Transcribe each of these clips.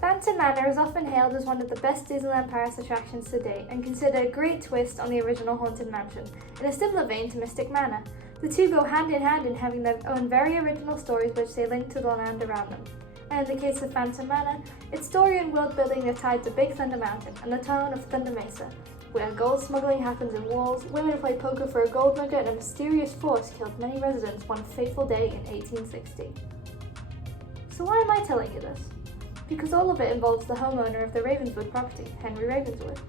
Phantom Manor is often hailed as one of the best Disneyland Paris attractions to date and considered a great twist on the original Haunted Mansion, in a similar vein to Mystic Manor. The two go hand in hand in having their own very original stories which they link to the land around them. And in the case of Phantom Manor, its story and world building are tied to Big Thunder Mountain and the town of Thunder Mesa, where gold smuggling happens in walls, women play poker for a gold nugget, and a mysterious force killed many residents one fateful day in 1860. So why am I telling you this? Because all of it involves the homeowner of the Ravenswood property, Henry Ravenswood,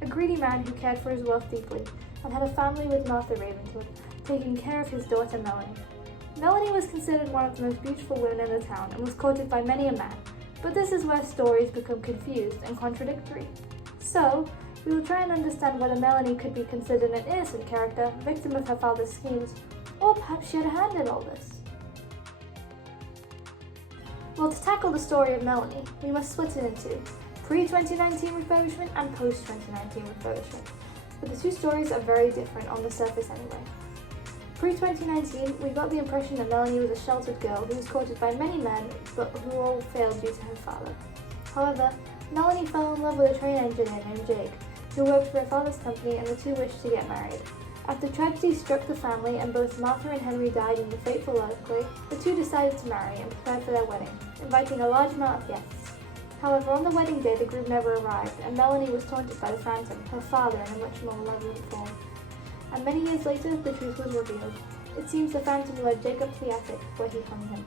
a greedy man who cared for his wealth deeply and had a family with Martha Ravenswood, taking care of his daughter Melanie. Melanie was considered one of the most beautiful women in the town and was courted by many a man, but this is where stories become confused and contradictory. So, we will try and understand whether Melanie could be considered an innocent character, victim of her father's schemes, or perhaps she had a hand in all this. Well, to tackle the story of Melanie, we must split it into pre-2019 refurbishment and post-2019 refurbishment, but the two stories are very different on the surface anyway. Pre-2019, we got the impression that Melanie was a sheltered girl who was courted by many men, but who all failed due to her father. However, Melanie fell in love with a train engineer named Jake, who worked for her father's company, and the two wished to get married. After tragedy struck the family and both Martha and Henry died in the fateful earthquake, the two decided to marry and prepare for their wedding, inviting a large amount of guests. However, on the wedding day the group never arrived, and Melanie was taunted by the Phantom, her father, in a much more malevolent form. And many years later, the truth was revealed. It seems the Phantom led Jake up to the attic, where he hung him.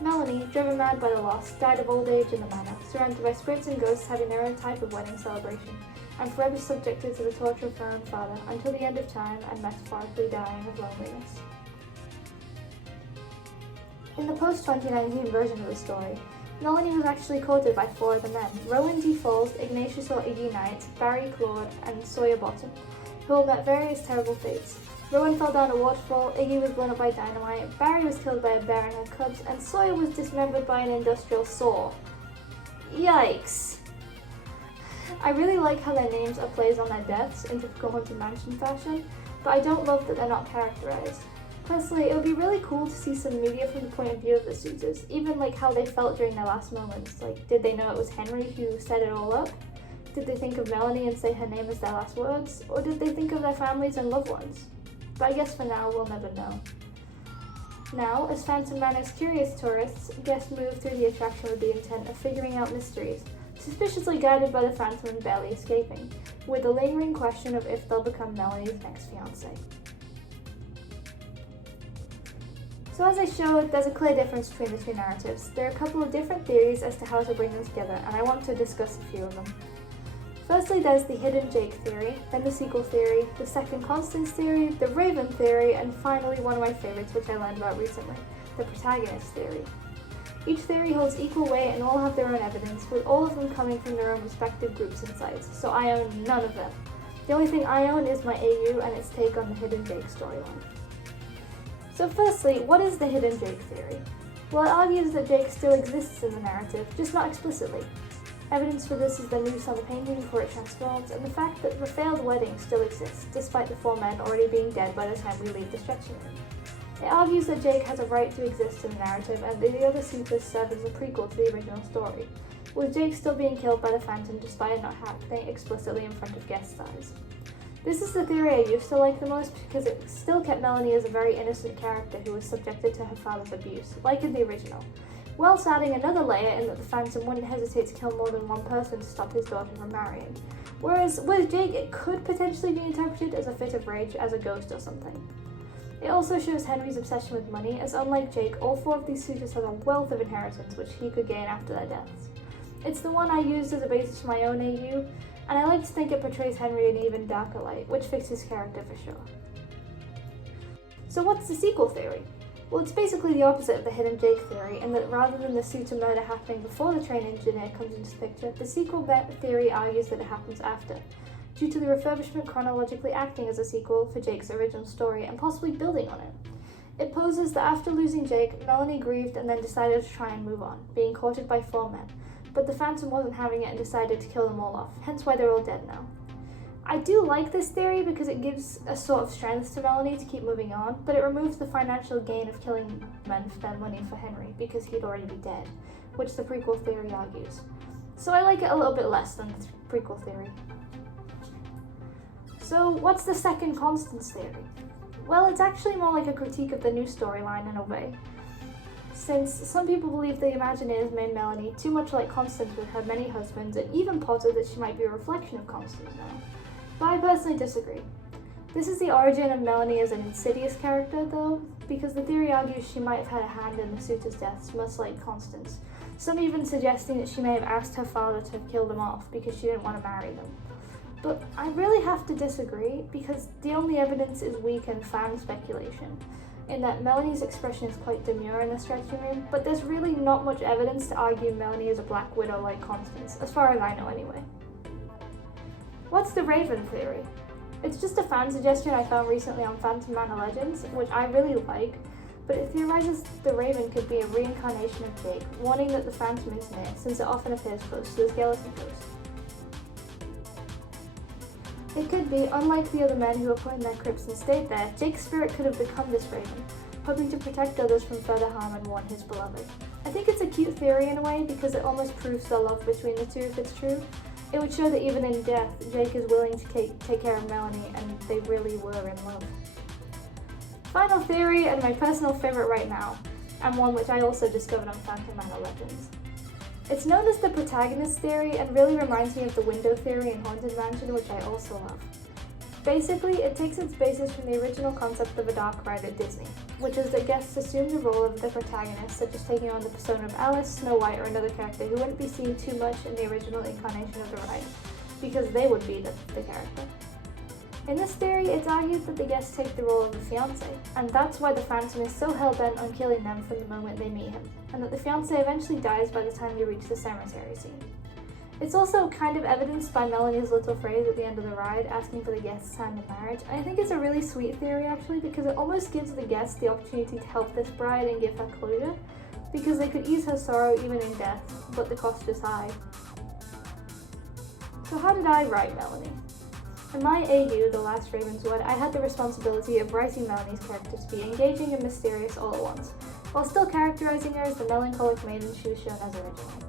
Melanie, driven mad by the loss, died of old age in the manor, surrounded by spirits and ghosts having their own type of wedding celebration, and forever subjected to the torture of her own father until the end of time and metaphorically dying of loneliness. In the post-2019 version of the story, Melanie was actually courted by four of the men: Rowan D. Falls, Ignatius or Iggy Knight, Barry Claude, and Sawyer Bottom, who all met various terrible fates. Rowan fell down a waterfall, Iggy was blown up by dynamite, Barry was killed by a bear and her cubs, and Sawyer was dismembered by an industrial saw. Yikes! I really like how their names are plays on their deaths in typical Haunted Mansion fashion, but I don't love that they're not characterized. Personally, it would be really cool to see some media from the point of view of the suitors, even like how they felt during their last moments. Like, did they know it was Henry who set it all up? Did they think of Melanie and say her name as their last words? Or did they think of their families and loved ones? But I guess for now, we'll never know. Now, as Phantom Manor's curious tourists, guests move through the attraction with the intent of figuring out mysteries, suspiciously guided by the Phantom and barely escaping, with the lingering question of if they'll become Melanie's next fiancé. So as I showed, there's a clear difference between the two narratives. There are a couple of different theories as to how to bring them together, and I want to discuss a few of them. Firstly, there's the hidden Jake theory, then the sequel theory, the second Constance theory, the Raven theory, and finally one of my favorites which I learned about recently, the protagonist theory. Each theory holds equal weight and all have their own evidence, with all of them coming from their own respective groups and sites, so I own none of them. The only thing I own is my AU and its take on the hidden Jake storyline. So firstly, what is the hidden Jake theory? Well, it argues that Jake still exists in the narrative, just not explicitly. Evidence for this is the noose on the painting before it transforms, and the fact that the failed wedding still exists, despite the four men already being dead by the time we leave the stretching room. It argues that Jake has a right to exist in the narrative, and that the other suitors serve as a prequel to the original story, with Jake still being killed by the Phantom despite it not happening explicitly in front of guest eyes. This is the theory I used to like the most because it still kept Melanie as a very innocent character who was subjected to her father's abuse, like in the original, whilst adding another layer in that the Phantom wouldn't hesitate to kill more than one person to stop his daughter from marrying. Whereas with Jake, it could potentially be interpreted as a fit of rage, as a ghost or something. It also shows Henry's obsession with money, as unlike Jake, all four of these suitors have a wealth of inheritance which he could gain after their deaths. It's the one I used as a basis for my own AU, and I like to think it portrays Henry in an even darker light, which fits his character for sure. So what's the sequel theory? Well, it's basically the opposite of the hidden Jake theory, in that rather than the suitor murder happening before the train engineer comes into the picture, the sequel theory argues that it happens after, due to the refurbishment chronologically acting as a sequel for Jake's original story and possibly building on it. It poses that after losing Jake, Melanie grieved and then decided to try and move on, being courted by four men, but the Phantom wasn't having it and decided to kill them all off, hence why they're all dead now. I do like this theory because it gives a sort of strength to Melanie to keep moving on, but it removes the financial gain of killing men for their money for Henry because he'd already be dead, which the prequel theory argues. So I like it a little bit less than the prequel theory. So what's the second Constance theory? Well, it's actually more like a critique of the new storyline in a way. Since some people believe the Imagineers made Melanie too much like Constance with her many husbands, and even posited that she might be a reflection of Constance now. But I personally disagree. This is the origin of Melanie as an Insidious character, though, because the theory argues she might have had a hand in the suitors' deaths, much like Constance. Some even suggesting that she may have asked her father to have killed them off because she didn't want to marry them. But I really have to disagree because the only evidence is weak and fan speculation, in that Melanie's expression is quite demure in the stretching room, but there's really not much evidence to argue Melanie is a Black Widow like Constance, as far as I know anyway. What's the Raven theory? It's just a fan suggestion I found recently on Phantom Manor Legends, which I really like, but it theorizes the Raven could be a reincarnation of Jake, warning that the Phantom is near, since it often appears close to the skeleton coast. It could be, unlike the other men who were put in their crypts and stayed there, Jake's spirit could have become this Raven, hoping to protect others from further harm and warn his beloved. I think it's a cute theory in a way, because it almost proves the love between the two if it's true. It would show that even in death, Jake is willing to take care of Melanie, and they really were in love. Final theory, and my personal favourite right now, and one which I also discovered on Phantom Manor Legends. It's known as the protagonist theory and really reminds me of the window theory in Haunted Mansion, which I also love. Basically, it takes its basis from the original concept of a dark ride at Disney, which is that guests assume the role of the protagonist, such as taking on the persona of Alice, Snow White, or another character who wouldn't be seen too much in the original incarnation of the ride, because they would be the character. In this theory, it's argued that the guests take the role of the fiancé, and that's why the Phantom is so hell-bent on killing them from the moment they meet him, and that the fiancé eventually dies by the time they reach the cemetery scene. It's also kind of evidenced by Melanie's little phrase at the end of the ride, asking for the guest's hand in marriage, and I think it's a really sweet theory actually, because it almost gives the guests the opportunity to help this bride and give her closure, because they could ease her sorrow even in death, but the cost is high. So how did I write Melanie? In my AU, The Last Ravenswood, I had the responsibility of writing Melanie's character to be engaging and mysterious all at once, while still characterizing her as the melancholic maiden she was shown as originally.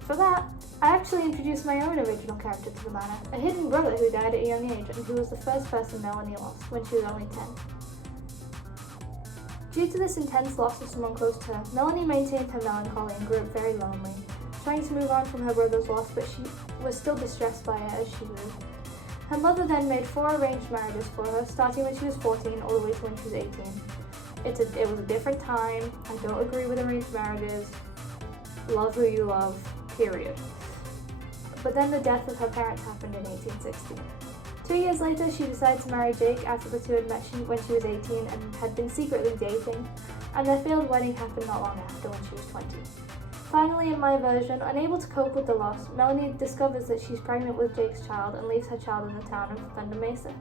For that, I actually introduced my own original character to the manor, a hidden brother who died at a young age and who was the first person Melanie lost when she was only 10. Due to this intense loss of someone close to her, Melanie maintained her melancholy and grew up very lonely, trying to move on from her brother's loss, but she was still distressed by it as she grew. Her mother then made 4 arranged marriages for her, starting when she was 14 all the way to when she was 18. It was a different time. I don't agree with arranged marriages. Love who you love, period. But then the death of her parents happened in 1860. 2 years later, she decided to marry Jake after the two had met when she was 18 and had been secretly dating, and their failed wedding happened not long after when she was 20. Finally, in my version, unable to cope with the loss, Melanie discovers that she's pregnant with Jake's child and leaves her child in the town of Thunder Mesa,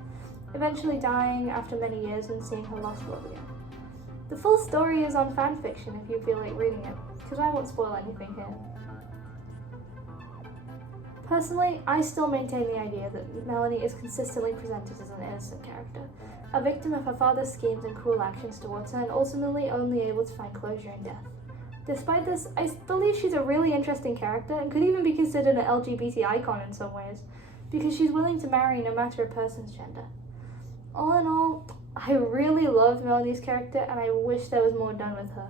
eventually dying after many years and seeing her lost love again. The full story is on fanfiction if you feel like reading it, because I won't spoil anything here. Personally, I still maintain the idea that Melanie is consistently presented as an innocent character, a victim of her father's schemes and cruel actions towards her, and ultimately only able to find closure in death. Despite this, I believe she's a really interesting character and could even be considered an LGBT icon in some ways, because she's willing to marry no matter a person's gender. All in all, I really loved Melanie's character and I wish there was more done with her,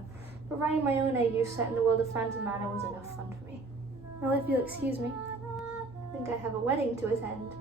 but writing my own AU set in the world of Phantom Manor was enough fun for me. Now if you'll excuse me, I think I have a wedding to attend.